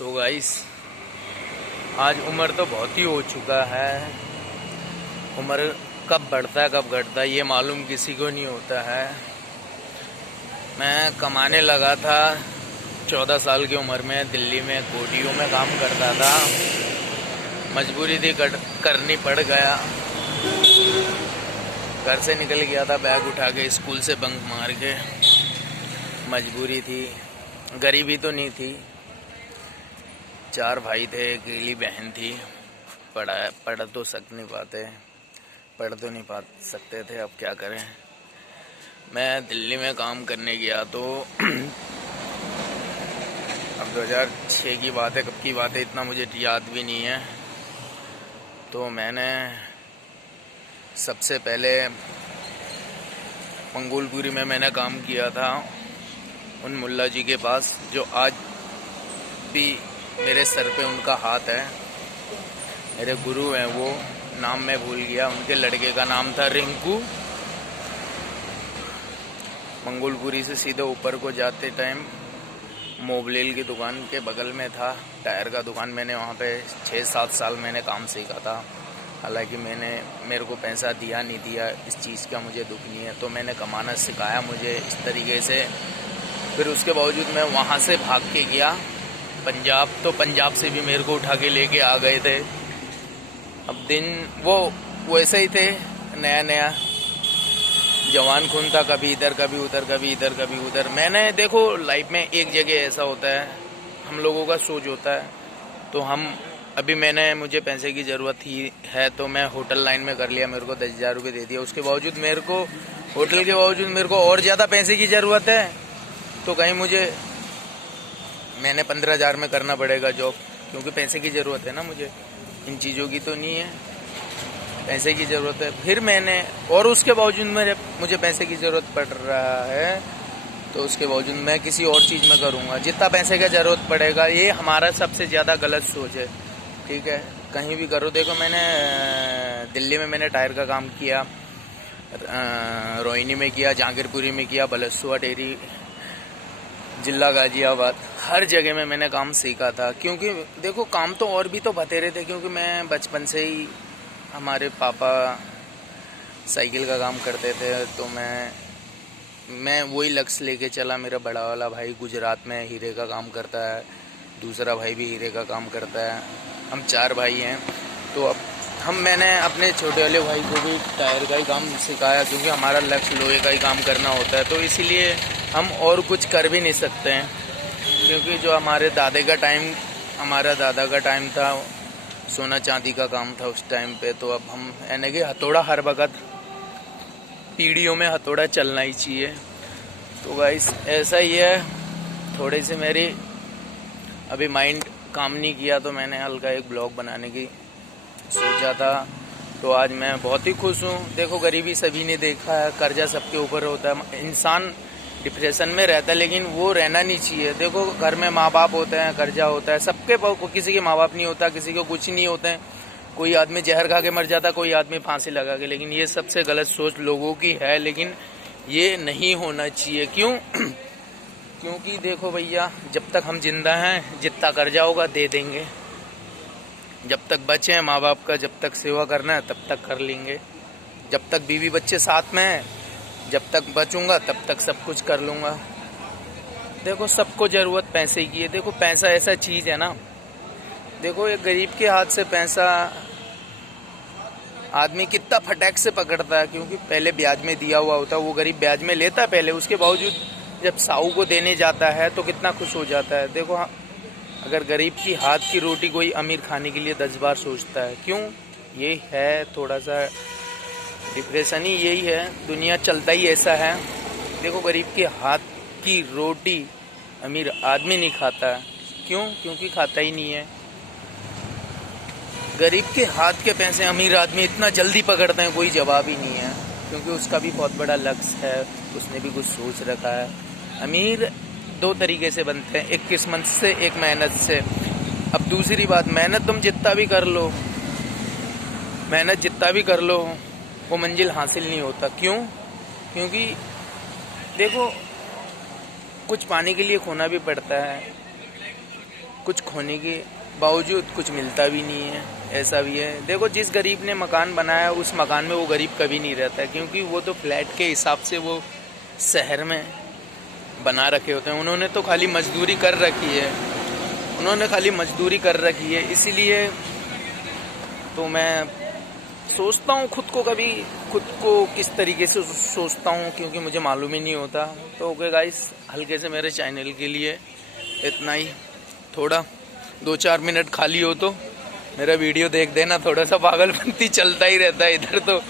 So guys, आज उम्र तो बहुत ही हो चुका है। उम्र कब बढ़ता है कब घटता है ये मालूम किसी को नहीं होता है। मैं कमाने लगा था 14 साल की उम्र में, दिल्ली में कोटियों में काम करता था। मजबूरी थी, करनी पड़ गया। घर से निकल गया था बैग उठा के, स्कूल से बंक मार के। मजबूरी थी, गरीबी तो नहीं थी। 4 भाई थे, अकेली बहन थी। पढ़ तो नहीं सकते थे। अब क्या करें। मैं दिल्ली में काम करने गया तो अब 2006 की बात है, कब की बात है इतना मुझे याद भी नहीं है। तो मैंने सबसे पहले मंगोलपुरी में मैंने काम किया था, उन मुल्ला जी के पास जो आज भी मेरे सर पे उनका हाथ है। मेरे गुरु हैं वो, नाम मैं भूल गया। उनके लड़के का नाम था रिंकू। मंगोलपुरी से सीधे ऊपर को जाते टाइम मोबिल की दुकान के बगल में था टायर का दुकान। मैंने वहाँ पे 6-7 साल मैंने काम सीखा था। हालांकि मेरे को पैसा दिया नहीं दिया इस चीज़ का मुझे दुख नहीं है। तो मैंने कमाना सिखाया मुझे इस तरीके से। फिर उसके बावजूद मैं वहाँ से भाग के गया पंजाब। तो पंजाब से भी मेरे को उठा के लेके आ गए थे। अब दिन वो वैसे ही थे, नया नया जवान खून था, कभी इधर कभी उधर, कभी इधर कभी उधर। मैंने देखो लाइफ में एक जगह ऐसा होता है, हम लोगों का सोच होता है। तो मुझे पैसे की ज़रूरत ही है तो मैं होटल लाइन में कर लिया। मेरे को 10,000 रुपये दे दिया। उसके बावजूद मेरे को होटल के बावजूद मेरे को और ज़्यादा पैसे की ज़रूरत है। तो कहीं मैंने 15,000 में करना पड़ेगा जॉब, क्योंकि पैसे की ज़रूरत है ना मुझे। इन चीज़ों की तो नहीं है, पैसे की ज़रूरत है। फिर मैंने, और उसके बावजूद मुझे पैसे की ज़रूरत पड़ रहा है तो उसके बावजूद मैं किसी और चीज़ में करूँगा जितना पैसे का ज़रूरत पड़ेगा। ये हमारा सबसे ज़्यादा गलत सोच है, ठीक है। कहीं भी करो। देखो मैंने दिल्ली में मैंने टायर का काम किया, रोहिणी में किया, जहांगीरपुरी में किया, बलसुआ डेयरी, जिला गाजियाबाद, हर जगह में मैंने काम सीखा था। क्योंकि देखो काम तो और भी तो बतेरे थे, क्योंकि मैं बचपन से ही, हमारे पापा साइकिल का काम करते थे तो मैं वही लक्ष्य लेके चला। मेरा बड़ा वाला भाई गुजरात में हीरे का काम करता है, दूसरा भाई भी हीरे का काम करता है। हम 4 भाई हैं। तो अब मैंने अपने छोटे वाले भाई को भी टायर का ही काम सिखाया, क्योंकि हमारा लक्ष्य लोहे का ही काम करना होता है। तो इसीलिए हम और कुछ कर भी नहीं सकते हैं, क्योंकि जो हमारा दादा का टाइम था, सोना चांदी का काम था उस टाइम पे। तो अब हम यानी कि हथौड़ा, हर वक्त पीढ़ियों में हथौड़ा चलना ही चाहिए। तो गाइस ऐसा ही है। थोड़ी सी मेरी अभी माइंड काम नहीं किया तो मैंने हल्का एक ब्लॉग बनाने की सोचा था। तो आज मैं बहुत ही खुश हूँ। देखो गरीबी सभी ने देखा है, कर्जा सबके ऊपर होता है, इंसान डिप्रेशन में रहता है, लेकिन वो रहना नहीं चाहिए। देखो घर में माँ बाप होते हैं, कर्जा होता है सबके, किसी के माँ बाप नहीं होता, किसी को कुछ नहीं होते हैं। कोई आदमी जहर खा के मर जाता, कोई आदमी फांसी लगा के। लेकिन ये सबसे गलत सोच लोगों की है, लेकिन ये नहीं होना चाहिए। क्यों? क्योंकि देखो भैया, जब तक हम जिंदा हैं जितना कर्जा होगा दे देंगे। जब तक बचे हैं माँ बाप का, जब तक सेवा करना है तब तक कर लेंगे। जब तक बीवी बच्चे साथ में हैं, जब तक बचूंगा तब तक सब कुछ कर लूँगा। देखो सबको ज़रूरत पैसे की है। देखो पैसा ऐसा चीज़ है ना, देखो एक गरीब के हाथ से पैसा आदमी कितना फटाक से पकड़ता है, क्योंकि पहले ब्याज में दिया हुआ होता है। वो गरीब ब्याज में लेता है पहले, उसके बावजूद जब साहू को देने जाता है तो कितना खुश हो जाता है। देखो अगर गरीब की हाथ की रोटी कोई अमीर खाने के लिए 10 बार सोचता है। क्यों? ये है थोड़ा सा डिप्रेशन ही, यही है। दुनिया चलता ही ऐसा है। देखो गरीब के हाथ की रोटी अमीर आदमी नहीं खाता। क्यों? क्योंकि खाता ही नहीं है। गरीब के हाथ के पैसे अमीर आदमी इतना जल्दी पकड़ते हैं, कोई जवाब ही नहीं है। क्योंकि उसका भी बहुत बड़ा लक्ष्य है, उसने भी कुछ सोच रखा है। अमीर 2 तरीके से बनते हैं, एक किस्मत से, एक मेहनत से। अब दूसरी बात, मेहनत तुम जितना भी कर लो वो मंजिल हासिल नहीं होता। क्यों? क्योंकि देखो कुछ पाने के लिए खोना भी पड़ता है। कुछ खोने के बावजूद कुछ मिलता भी नहीं है, ऐसा भी है। देखो जिस गरीब ने मकान बनाया उस मकान में वो गरीब कभी नहीं रहता है, क्योंकि वो तो फ्लैट के हिसाब से वो शहर में बना रखे होते हैं। उन्होंने तो खाली मजदूरी कर रखी है, इसीलिए तो मैं सोचता हूँ खुद को किस तरीके से सोचता हूँ, क्योंकि मुझे मालूम ही नहीं होता। तो ओके गाइस, हल्के से मेरे चैनल के लिए इतना ही। थोड़ा 2-4 मिनट खाली हो तो मेरा वीडियो देख देना। थोड़ा सा पागलपंती चलता ही रहता है इधर तो।